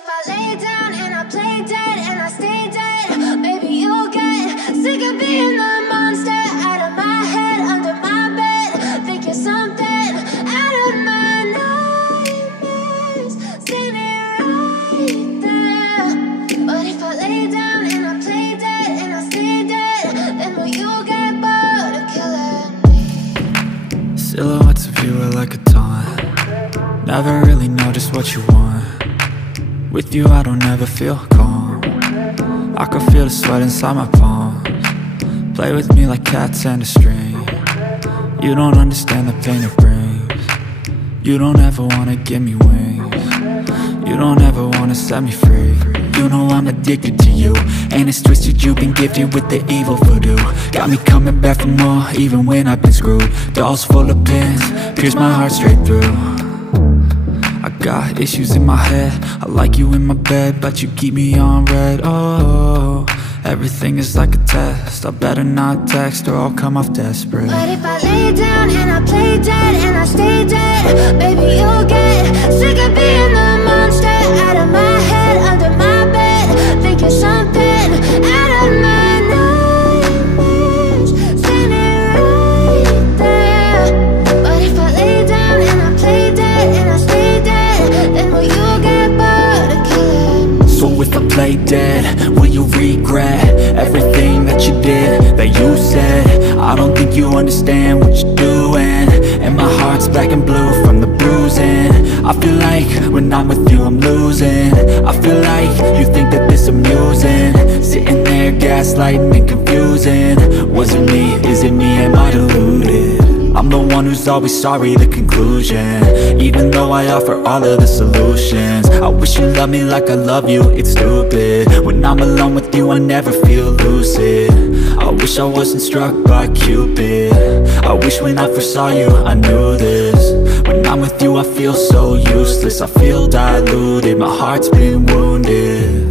if I lay down and I play dead and I stay dead, maybe you'll get sick of being the monster out of my head, under my bed. Think you're something out of my nightmares, standing right there. But if I lay down and I play dead and I stay dead, then will you get bored of killing me? Silhouettes of you are like a taunt. Never really know just what you want. With you I don't ever feel calm. I can feel the sweat inside my palms. Play with me like cats and a string. You don't understand the pain it brings. You don't ever wanna give me wings. You don't ever wanna set me free. You know I'm addicted to you, and it's twisted, you've been gifted with the evil voodoo. Got me coming back for more, even when I've been screwed. Dolls full of pins, pierce my heart straight through. I got issues in my head, I like you in my bed, but you keep me on red. Oh, everything is like a test, I better not text or I'll come off desperate. But if I lay down and I play dead and I stay dead, maybe you'll get sick of being the monster out of my head, under my bed. Think you're something out of my nightmares, standing right there. But if I lay down and I play dead and I stay dead, then will you get bored of killing me? So if I play dead, will you regret everything that you did, that you said? I don't think you understand what you're doing, and my heart's black and blue from the bruising. I feel like when I'm with you I'm losing. I feel like you think that this amusing, sitting there gaslighting and confusing. Was it me? Is it me? Am I deluded? I'm the one who's always sorry, the conclusion, even though I offer all of the solutions. I wish you loved me like I love you, it's stupid. When I'm alone with you I never feel lucid. I wish I wasn't struck by Cupid. I wish when I first saw you I knew this. When I'm with you I feel so useless, I feel diluted, my heart's been wounded.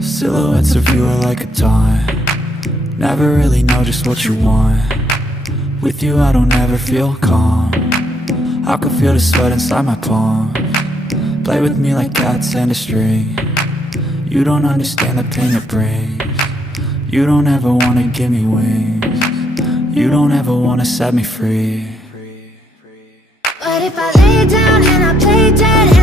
Silhouettes of you are like a taunt. Never really know just what you want. With you I don't ever feel calm. I can feel the sweat inside my palms. Play with me like cats and a string. You don't understand the pain it brings. You don't ever wanna give me wings. You don't ever wanna set me free. But if I lay down and I play dead